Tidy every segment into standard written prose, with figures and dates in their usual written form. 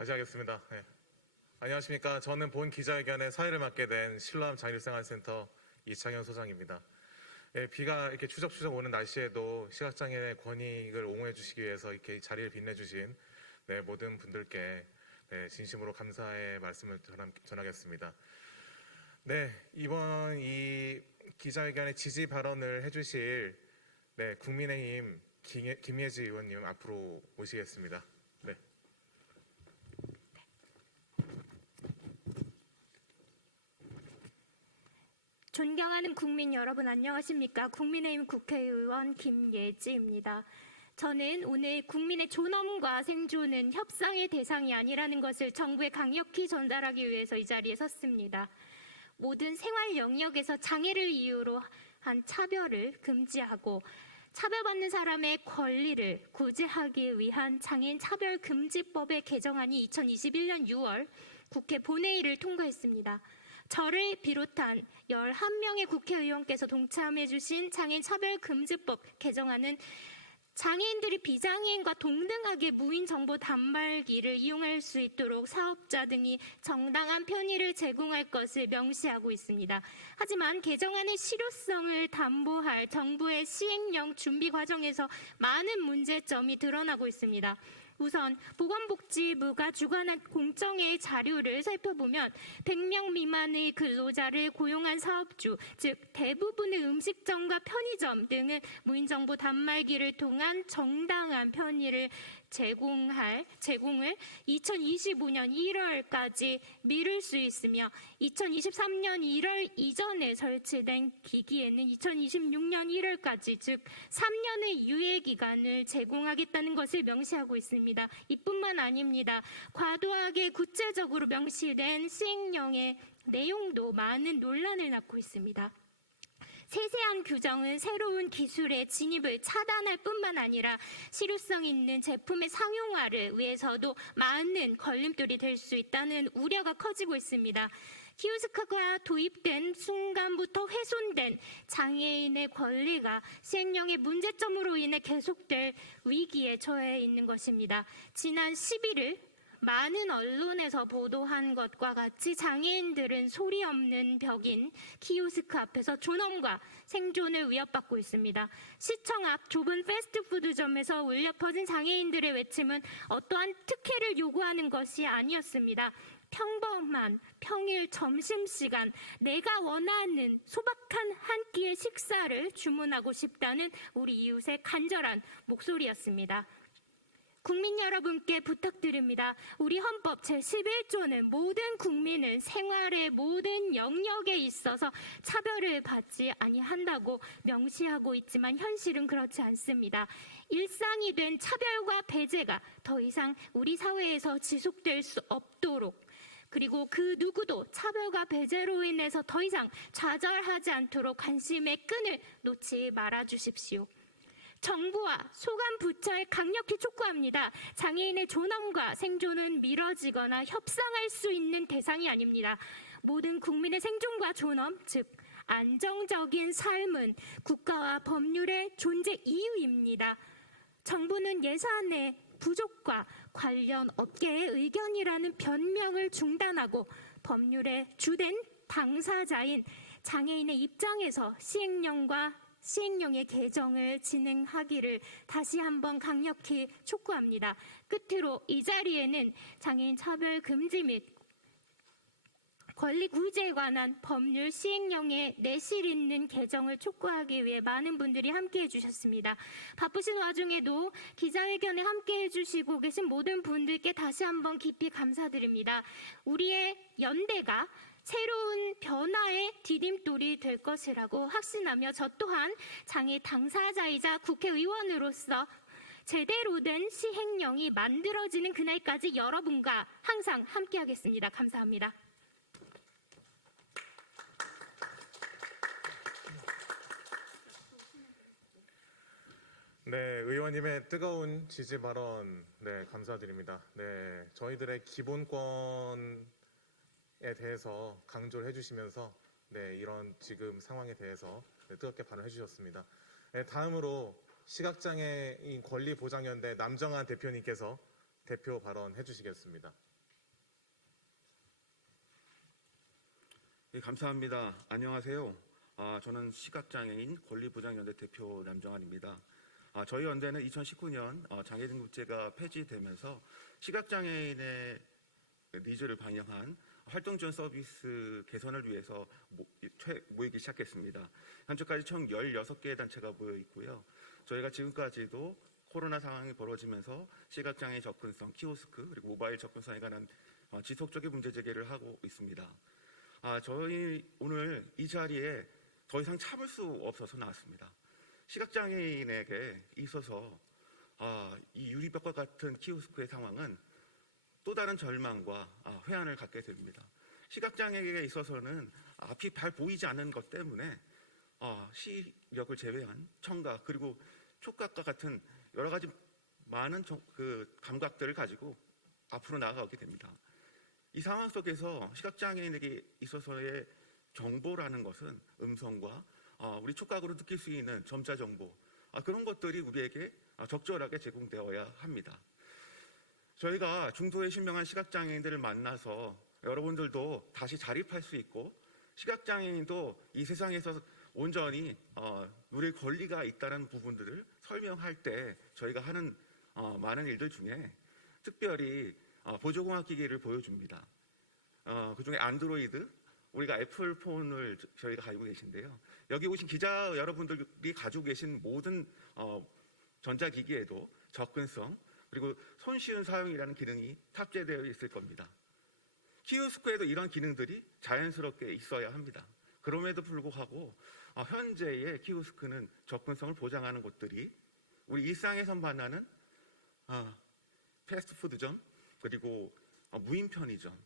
다시 하겠습니다. 네. 안녕하십니까. 저는 본 기자회견에 사회를 맡게 된 신라암 장일생활센터 이창현 소장입니다. 네, 비가 이렇게 추적추적 오는 날씨에도 시각장애인의 권익을 옹호해 주시기 위해서 이렇게 자리를 빛내주신 모든 분들께 진심으로 감사의 말씀을 전하겠습니다. 네, 이번 이 기자회견에 지지 발언을 해주실 국민의힘 김예지 의원님 앞으로 모시겠습니다. 네. 존경하는 국민 여러분 안녕하십니까? 국민의힘 국회의원 김예지입니다. 저는 오늘 국민의 존엄과 생존은 협상의 대상이 아니라는 것을 정부에 강력히 전달하기 위해서 이 자리에 섰습니다. 모든 생활 영역에서 장애를 이유로 한 차별을 금지하고 차별받는 사람의 권리를 구제하기 위한 장애인 차별금지법의 개정안이 2021년 6월 국회 본회의를 통과했습니다. 저를 비롯한 11명의 국회의원께서 동참해 주신 장애인 차별금지법 개정안은 장애인들이 비장애인과 동등하게 무인 정보 단말기를 이용할 수 있도록 사업자 등이 정당한 편의를 제공할 것을 명시하고 있습니다. 하지만 개정안의 실효성을 담보할 정부의 시행령 준비 과정에서 많은 문제점이 드러나고 있습니다. 우선 보건복지부가 주관한 공정의 자료를 살펴보면 100명 미만의 근로자를 고용한 사업주, 즉 대부분의 음식점과 편의점 등은 무인정보 단말기를 통한 정당한 편의를 제공을 2025년 1월까지 미룰 수 있으며 2023년 1월 이전에 설치된 기기에는 2026년 1월까지 즉 3년의 유예기간을 제공하겠다는 것을 명시하고 있습니다. 이뿐만 아닙니다. 과도하게 구체적으로 명시된 시행령의 내용도 많은 논란을 낳고 있습니다. 세세한 규정은 새로운 기술의 진입을 차단할 뿐만 아니라 실효성 있는 제품의 상용화를 위해서도 많은 걸림돌이 될 수 있다는 우려가 커지고 있습니다. 키오스크가 도입된 순간부터 훼손된 장애인의 권리가 시행령의 문제점으로 인해 계속될 위기에 처해 있는 것입니다. 지난 11일 많은 언론에서 보도한 것과 같이 장애인들은 소리 없는 벽인 키오스크 앞에서 존엄과 생존을 위협받고 있습니다. 시청 앞 좁은 패스트푸드점에서 울려 퍼진 장애인들의 외침은 어떠한 특혜를 요구하는 것이 아니었습니다. 평범한 평일 점심시간 내가 원하는 소박한 한 끼의 식사를 주문하고 싶다는 우리 이웃의 간절한 목소리였습니다. 국민 여러분께 부탁드립니다. 우리 헌법 제11조는 모든 국민은 생활의 모든 영역에 있어서 차별을 받지 아니한다고 명시하고 있지만 현실은 그렇지 않습니다. 일상이 된 차별과 배제가 더 이상 우리 사회에서 지속될 수 없도록 그리고 그 누구도 차별과 배제로 인해서 더 이상 좌절하지 않도록 관심의 끈을 놓지 말아 주십시오. 정부와 소관 부처에 강력히 촉구합니다. 장애인의 존엄과 생존은 미뤄지거나 협상할 수 있는 대상이 아닙니다. 모든 국민의 생존과 존엄, 즉 안정적인 삶은 국가와 법률의 존재 이유입니다. 정부는 예산의 부족과 관련 업계의 의견이라는 변명을 중단하고 법률의 주된 당사자인 장애인의 입장에서 시행령의 개정을 진행하기를 다시 한번 강력히 촉구합니다. 끝으로 이 자리에는 장애인 차별 금지 및 권리 구제에 관한 법률 시행령의 내실 있는 개정을 촉구하기 위해 많은 분들이 함께해 주셨습니다. 바쁘신 와중에도 기자회견에 함께해 주시고 계신 모든 분들께 다시 한번 깊이 감사드립니다. 우리의 연대가 새로운 변화의 디딤돌이 될 것이라고 확신하며 저 또한 장애 당사자이자 국회의원으로서 제대로 된 시행령이 만들어지는 그날까지 여러분과 항상 함께하겠습니다. 감사합니다. 네, 의원님의 뜨거운 지지 발언 감사드립니다. 저희들의 기본권에 대해서 강조를 해주시면서 이런 지금 상황에 대해서 뜨겁게 발언해 주셨습니다. 다음으로 시각장애인 권리보장연대 남정환 대표님께서 대표 발언해 주시겠습니다. 네, 감사합니다. 안녕하세요. 저는 시각장애인 권리보장연대 대표 남정환입니다. 저희 연대는 2019년 장애등급제가 폐지되면서 시각장애인의 니즈를 반영한 활동 지원 서비스 개선을 위해서 모이기 시작했습니다. 현재까지 총 16개의 단체가 모여 있고요. 저희가 지금까지도 코로나 상황이 벌어지면서 시각장애 접근성, 키오스크, 그리고 모바일 접근성에 관한 지속적인 문제 제기를 하고 있습니다. 저희 오늘 이 자리에 더 이상 참을 수 없어서 나왔습니다. 시각장애인에게 있어서 이 유리벽과 같은 키오스크의 상황은 또 다른 절망과 회한을 갖게 됩니다. 시각장애인에게 있어서는 앞이 잘 보이지 않는 것 때문에 시력을 제외한 청각 그리고 촉각과 같은 여러 가지 많은 감각들을 가지고 앞으로 나아가게 됩니다. 이 상황 속에서 시각장애인에게 있어서의 정보라는 것은 음성과 우리 촉각으로 느낄 수 있는 점자 정보, 그런 것들이 우리에게 적절하게 제공되어야 합니다. 저희가 중도에 신명한 시각장애인들을 만나서 여러분들도 다시 자립할 수 있고 시각장애인도 이 세상에서 온전히 누릴 권리가 있다는 부분들을 설명할 때 저희가 하는 많은 일들 중에 특별히 보조공학기기를 보여줍니다. 그중에 안드로이드, 우리가 애플폰을 저희가 가지고 계신데요. 여기 오신 기자 여러분들이 가지고 계신 모든 전자기기에도 접근성 그리고 손쉬운 사용이라는 기능이 탑재되어 있을 겁니다. 키오스크에도 이런 기능들이 자연스럽게 있어야 합니다. 그럼에도 불구하고 현재의 키오스크는 접근성을 보장하는 곳들이 우리 일상에서 만나는 패스트푸드점, 그리고 무인 편의점,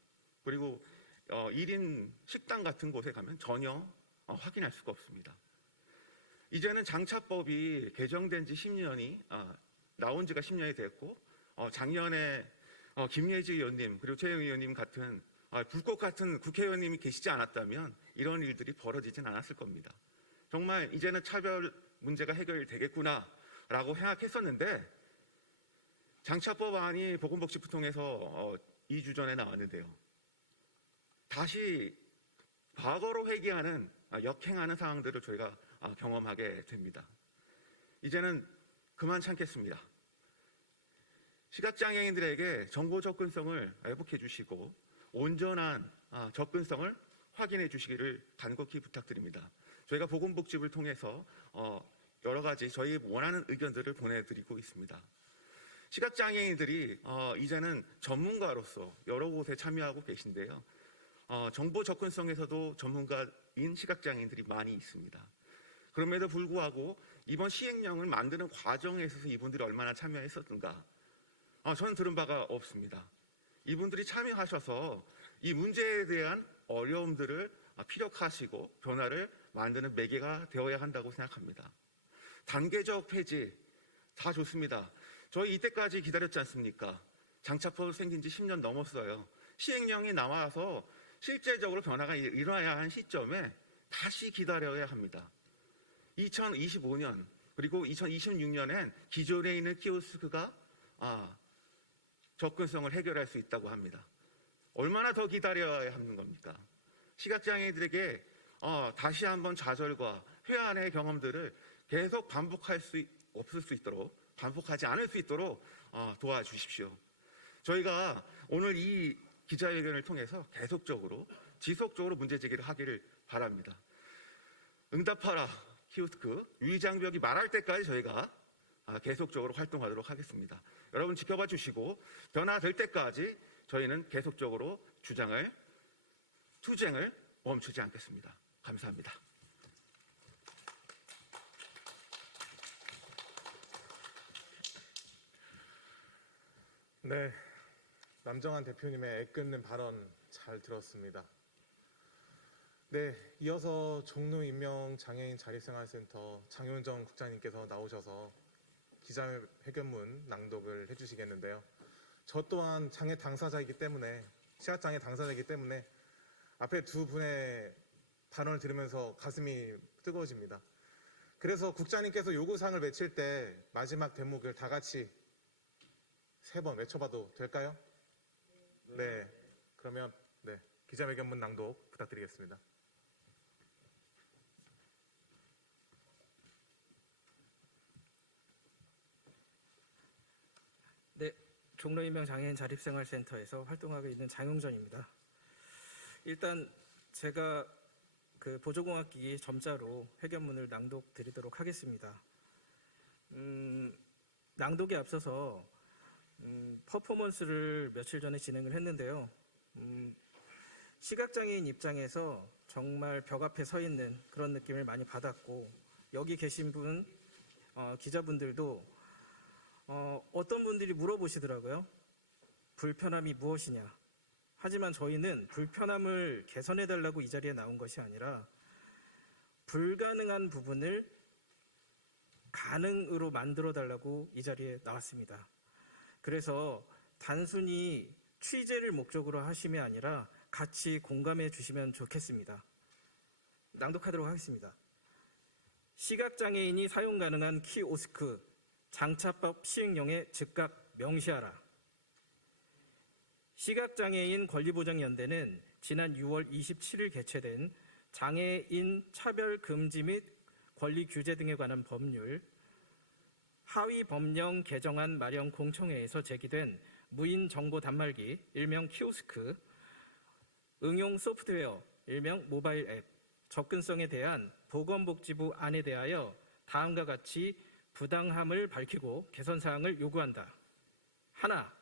그리고 1인 식당 같은 곳에 가면 전혀 확인할 수가 없습니다. 이제는 장차법이 개정된 지 10년이 나온 지가 10년이 됐고 작년에 김예지 의원님 그리고 최영 의원님 같은 불꽃 같은 국회의원님이 계시지 않았다면 이런 일들이 벌어지진 않았을 겁니다. 정말 이제는 차별 문제가 해결되겠구나라고 생각했었는데 장차법안이 보건복지부통해서 2주 전에 나왔는데요. 다시 과거로 회귀하는 역행하는 상황들을 저희가 경험하게 됩니다. 이제는 그만 참겠습니다. 시각장애인들에게 정보 접근성을 회복해 주시고 온전한 접근성을 확인해 주시기를 간곡히 부탁드립니다. 저희가 보건복지부를 통해서 여러 가지 저희 원하는 의견들을 보내드리고 있습니다. 시각장애인들이 이제는 전문가로서 여러 곳에 참여하고 계신데요. 정보 접근성에서도 전문가인 시각장애인들이 많이 있습니다. 그럼에도 불구하고 이번 시행령을 만드는 과정에 있어서 이분들이 얼마나 참여했었던가 저는 들은 바가 없습니다. 이분들이 참여하셔서 이 문제에 대한 어려움들을 피력하시고 변화를 만드는 매개가 되어야 한다고 생각합니다. 단계적 폐지 다 좋습니다. 저희 이때까지 기다렸지 않습니까? 장차법 생긴 지 10년 넘었어요. 시행령이 나와서 실제적으로 변화가 일어나야 한 시점에 다시 기다려야 합니다. 2025년 그리고 2026년엔 기존에 있는 키오스크가 접근성을 해결할 수 있다고 합니다. 얼마나 더 기다려야 하는 겁니까? 시각장애인들에게 다시 한번 좌절과 회한의 경험들을 계속 반복하지 않을 수 있도록 도와주십시오. 저희가 오늘 이 기자회견을 통해서 계속적으로 지속적으로 문제 제기를 하기를 바랍니다. 응답하라 키오스크 유의장벽이 말할 때까지 저희가 계속적으로 활동하도록 하겠습니다. 여러분 지켜봐 주시고 변화될 때까지 저희는 계속적으로 투쟁을 멈추지 않겠습니다. 감사합니다. 네, 남정환 대표님의 애끓는 발언 잘 들었습니다. 네, 이어서 종로인명장애인 자립생활센터 장윤정 국장님께서 나오셔서 기자회견문 낭독을 해주시겠는데요. 저 또한 장애 당사자이기 때문에, 시각장애 당사자이기 때문에 앞에 두 분의 발언을 들으면서 가슴이 뜨거워집니다. 그래서 국장님께서 요구사항을 외칠 때 마지막 대목을 다 같이 3번 외쳐봐도 될까요? 네. 그러면 네, 기자회견문 낭독 부탁드리겠습니다. 네, 종로인명 장애인 자립생활센터에서 활동하고 있는 장용전입니다. 일단 제가 그 보조공학기기 점자로 회견문을 낭독 드리도록 하겠습니다. 낭독에 앞서서 퍼포먼스를 며칠 전에 진행을 했는데요. 시각장애인 입장에서 정말 벽 앞에 서 있는 그런 느낌을 많이 받았고, 여기 계신 기자분들도 어떤 분들이 물어보시더라고요. 불편함이 무엇이냐. 하지만 저희는 불편함을 개선해달라고 이 자리에 나온 것이 아니라 불가능한 부분을 가능으로 만들어달라고 이 자리에 나왔습니다. 그래서 단순히 취재를 목적으로 하심이 아니라 같이 공감해 주시면 좋겠습니다. 낭독하도록 하겠습니다. 시각장애인이 사용 가능한 키오스크 장차법 시행령에 즉각 명시하라. 시각장애인 권리보장연대는 지난 6월 27일 개최된 장애인 차별 금지 및 권리 규제 등에 관한 법률 하위 법령 개정안 마련 공청회에서 제기된 무인 정보 단말기 일명 키오스크 응용 소프트웨어 일명 모바일 앱 접근성에 대한 보건복지부 안에 대하여 다음과 같이 부당함을 밝히고 개선 사항을 요구한다. 하나,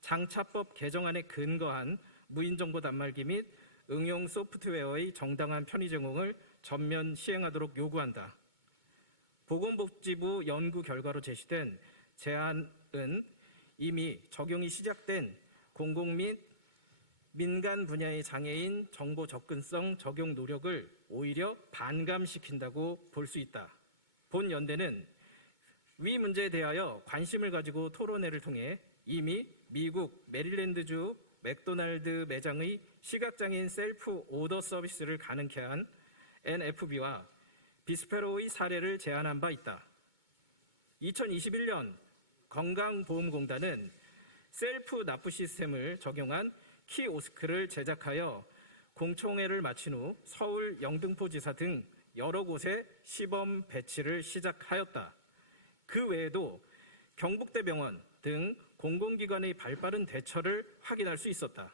장차법 개정안에 근거한 무인정보 단말기 및 응용 소프트웨어의 정당한 편의 제공을 전면 시행하도록 요구한다. 보건복지부 연구 결과로 제시된 제안은 이미 적용이 시작된 공공 및 민간 분야의 장애인 정보 접근성 적용 노력을 오히려 반감시킨다고 볼 수 있다. 본 연대는 위 문제에 대하여 관심을 가지고 토론회를 통해 이미 미국 메릴랜드주 맥도날드 매장의 시각장애인 셀프 오더 서비스를 가능케 한 NFB와 비스페로의 사례를 제안한 바 있다. 2021년 건강보험공단은 셀프 납부 시스템을 적용한 키오스크를 제작하여 공청회를 마친 후 서울 영등포지사 등 여러 곳에 시범 배치를 시작하였다. 그 외에도 경북대병원 등 공공기관의 발빠른 대처를 확인할 수 있었다.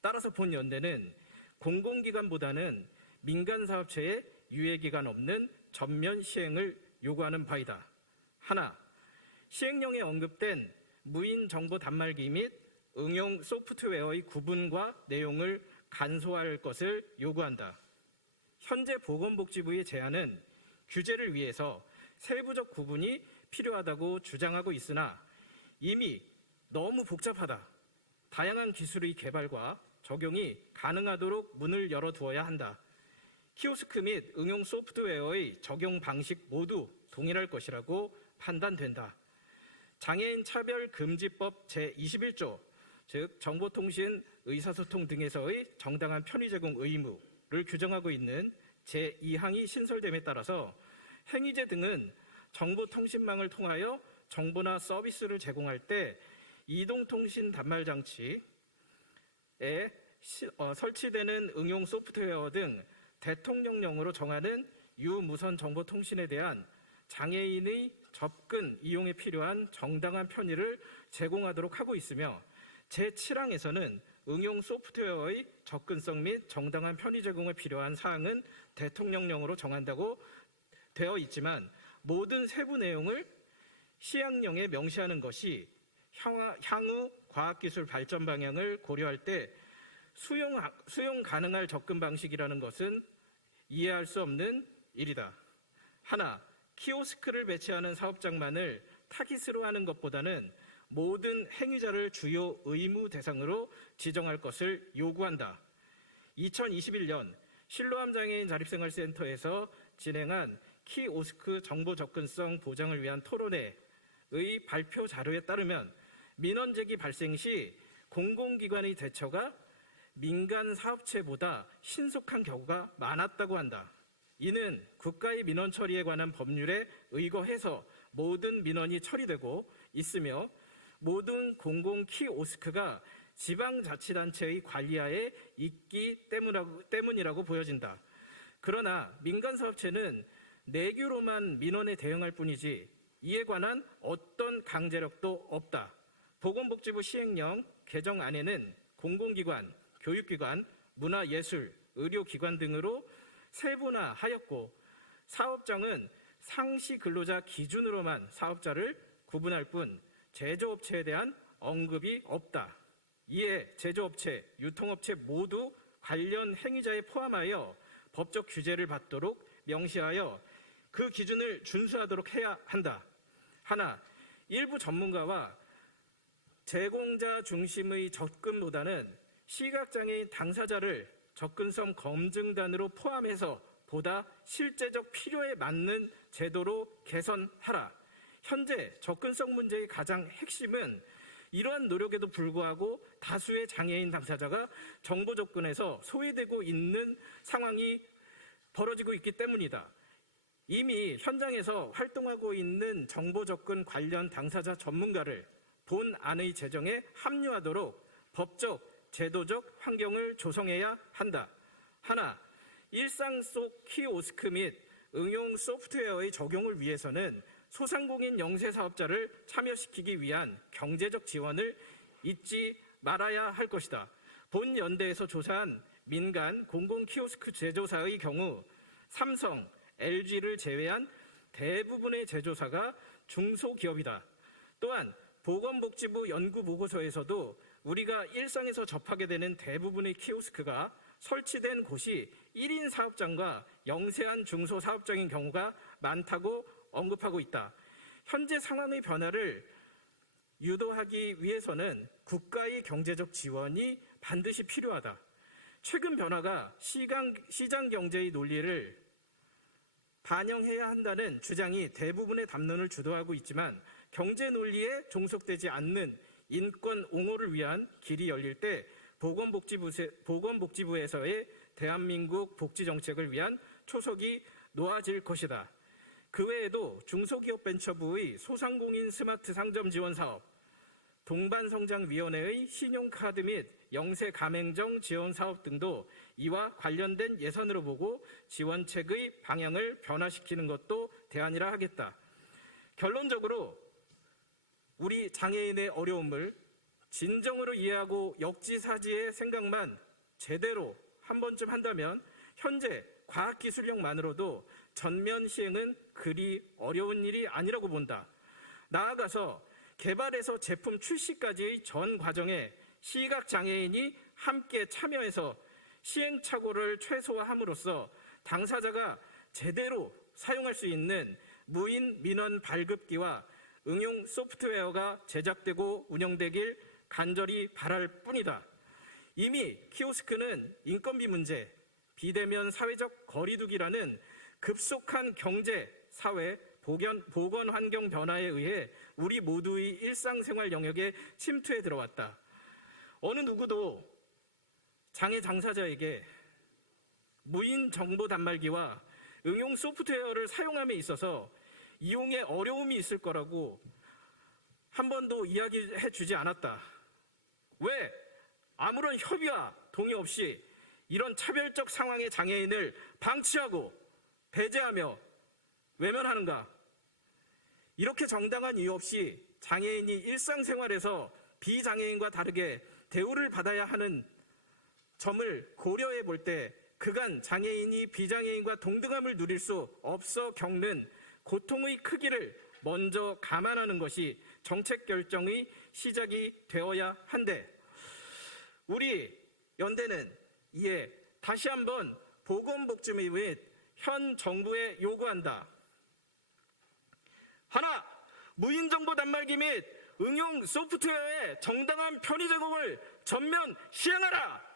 따라서 본 연대는 공공기관보다는 민간사업체에 유예기간 없는 전면 시행을 요구하는 바이다. 하나, 시행령에 언급된 무인 정보 단말기 및 응용 소프트웨어의 구분과 내용을 간소화할 것을 요구한다. 현재 보건복지부의 제안은 규제를 위해서 세부적 구분이 필요하다고 주장하고 있으나 이미 너무 복잡하다. 다양한 기술의 개발과 적용이 가능하도록 문을 열어두어야 한다. 키오스크 및 응용 소프트웨어의 적용 방식 모두 동일할 것이라고 판단된다. 장애인 차별금지법 제21조, 즉 정보통신, 의사소통 등에서의 정당한 편의 제공 의무를 규정하고 있는 제2항이 신설됨에 따라서 행위제 등은 정보통신망을 통하여 정보나 서비스를 제공할 때 이동통신 단말 장치에 설치되는 응용 소프트웨어 등 대통령령으로 정하는 유무선 정보통신에 대한 장애인의 접근, 이용에 필요한 정당한 편의를 제공하도록 하고 있으며 제7항에서는 응용 소프트웨어의 접근성 및 정당한 편의 제공에 필요한 사항은 대통령령으로 정한다고 되어 있지만 모든 세부 내용을 시행령에 명시하는 것이 향후 과학기술 발전 방향을 고려할 때 수용 가능할 접근 방식이라는 것은 이해할 수 없는 일이다. 하나, 키오스크를 배치하는 사업장만을 타깃으로 하는 것보다는 모든 행위자를 주요 의무 대상으로 지정할 것을 요구한다. 2021년 실로암 장애인 자립생활센터에서 진행한 키오스크 정보 접근성 보장을 위한 토론회의 발표 자료에 따르면 민원 제기 발생 시 공공기관의 대처가 민간 사업체보다 신속한 경우가 많았다고 한다. 이는 국가의 민원 처리에 관한 법률에 의거해서 모든 민원이 처리되고 있으며 모든 공공 키오스크가 지방자치단체의 관리하에 있기 때문이라고 보여진다. 그러나 민간사업체는 내규로만 민원에 대응할 뿐이지 이에 관한 어떤 강제력도 없다. 보건복지부 시행령 개정안에는 공공기관, 교육기관, 문화예술, 의료기관 등으로 세분화하였고 사업장은 상시 근로자 기준으로만 사업자를 구분할 뿐 제조업체에 대한 언급이 없다. 이에 제조업체, 유통업체 모두 관련 행위자에 포함하여 법적 규제를 받도록 명시하여 그 기준을 준수하도록 해야 한다. 하나, 일부 전문가와 제공자 중심의 접근보다는 시각장애인 당사자를 접근성 검증단으로 포함해서 보다 실제적 필요에 맞는 제도로 개선하라. 현재 접근성 문제의 가장 핵심은 이러한 노력에도 불구하고 다수의 장애인 당사자가 정보 접근에서 소외되고 있는 상황이 벌어지고 있기 때문이다. 이미 현장에서 활동하고 있는 정보 접근 관련 당사자 전문가를 본 안의 제정에 합류하도록 법적, 제도적 환경을 조성해야 한다. 하나, 일상 속 키오스크 및 응용 소프트웨어의 적용을 위해서는 소상공인 영세 사업자를 참여시키기 위한 경제적 지원을 잊지 말아야 할 것이다. 본 연대에서 조사한 민간 공공 키오스크 제조사의 경우 삼성, LG를 제외한 대부분의 제조사가 중소기업이다. 또한 보건복지부 연구보고서에서도 우리가 일상에서 접하게 되는 대부분의 키오스크가 설치된 곳이 1인 사업장과 영세한 중소사업장인 경우가 많다고 언급하고 있다. 현재 상황의 변화를 유도하기 위해서는 국가의 경제적 지원이 반드시 필요하다. 최근 변화가 시장 경제의 논리를 반영해야 한다는 주장이 대부분의 담론을 주도하고 있지만 경제 논리에 종속되지 않는 인권 옹호를 위한 길이 열릴 때 보건복지부에서의 대한민국 복지정책을 위한 초석이 놓아질 것이다. 그 외에도 중소기업벤처부의 소상공인 스마트 상점 지원 사업, 동반성장위원회의 신용카드 및 영세 가맹점 지원 사업 등도 이와 관련된 예산으로 보고 지원책의 방향을 변화시키는 것도 대안이라 하겠다. 결론적으로 우리 장애인의 어려움을 진정으로 이해하고 역지사지의 생각만 제대로 한 번쯤 한다면 현재 과학기술력만으로도 전면 시행은 그리 어려운 일이 아니라고 본다. 나아가서 개발에서 제품 출시까지의 전 과정에 시각장애인이 함께 참여해서 시행착오를 최소화함으로써 당사자가 제대로 사용할 수 있는 무인 민원 발급기와 응용 소프트웨어가 제작되고 운영되길 간절히 바랄 뿐이다. 이미 키오스크는 인건비 문제, 비대면 사회적 거리두기라는 급속한 경제, 사회, 보건 환경 변화에 의해 우리 모두의 일상생활 영역에 침투해 들어왔다. 어느 누구도 장애 당사자에게 무인 정보 단말기와 응용 소프트웨어를 사용함에 있어서 이용에 어려움이 있을 거라고 한 번도 이야기해 주지 않았다. 왜 아무런 협의와 동의 없이 이런 차별적 상황의 장애인을 방치하고 배제하며 외면하는가? 이렇게 정당한 이유 없이 장애인이 일상생활에서 비장애인과 다르게 대우를 받아야 하는 점을 고려해 볼 때 그간 장애인이 비장애인과 동등함을 누릴 수 없어 겪는 고통의 크기를 먼저 감안하는 것이 정책 결정의 시작이 되어야 한데 우리 연대는 이에 다시 한번 보건복지부 및 현 정부에 요구한다. 하나, 무인정보 단말기 및 응용 소프트웨어의 정당한 편의 제공을 전면 시행하라.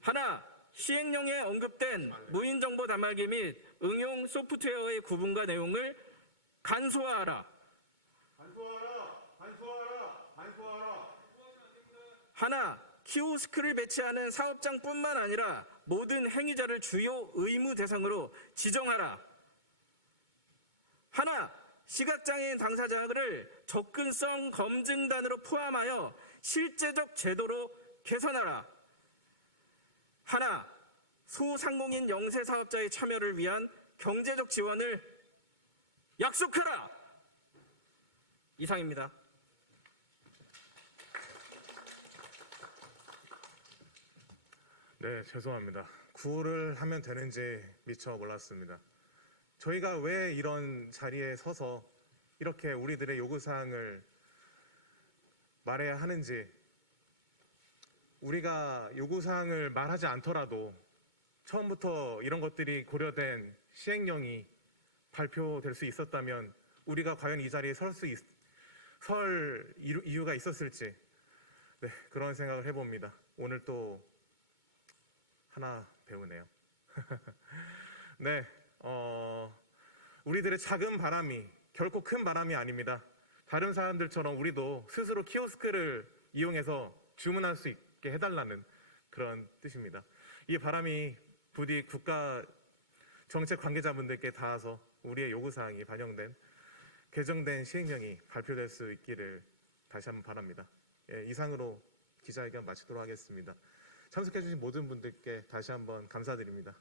하나, 시행령에 언급된 무인정보 단말기 및 응용 소프트웨어의 구분과 내용을 간소화하라. 하나, 키오스크를 배치하는 사업장뿐만 아니라 모든 행위자를 주요 의무 대상으로 지정하라. 하나, 시각장애인 당사자를 접근성 검증단으로 포함하여 실제적 제도로 개선하라. 하나, 소상공인 영세사업자의 참여를 위한 경제적 지원을 약속하라. 이상입니다. 네, 죄송합니다. 구호를 하면 되는지 미처 몰랐습니다. 저희가 왜 이런 자리에 서서 이렇게 우리들의 요구사항을 말해야 하는지, 우리가 요구사항을 말하지 않더라도 처음부터 이런 것들이 고려된 시행령이 발표될 수 있었다면 우리가 과연 이 자리에 설 이유가 있었을지, 네, 그런 생각을 해봅니다. 오늘 또 하나 배우네요. 네, 우리들의 작은 바람이 결코 큰 바람이 아닙니다. 다른 사람들처럼 우리도 스스로 키오스크를 이용해서 주문할 수 있게 해달라는 그런 뜻입니다. 이 바람이 부디 국가 정책 관계자분들께 닿아서 우리의 요구사항이 반영된 개정된 시행령이 발표될 수 있기를 다시 한번 바랍니다. 예, 이상으로 기자회견 마치도록 하겠습니다. 참석해주신 모든 분들께 다시 한번 감사드립니다.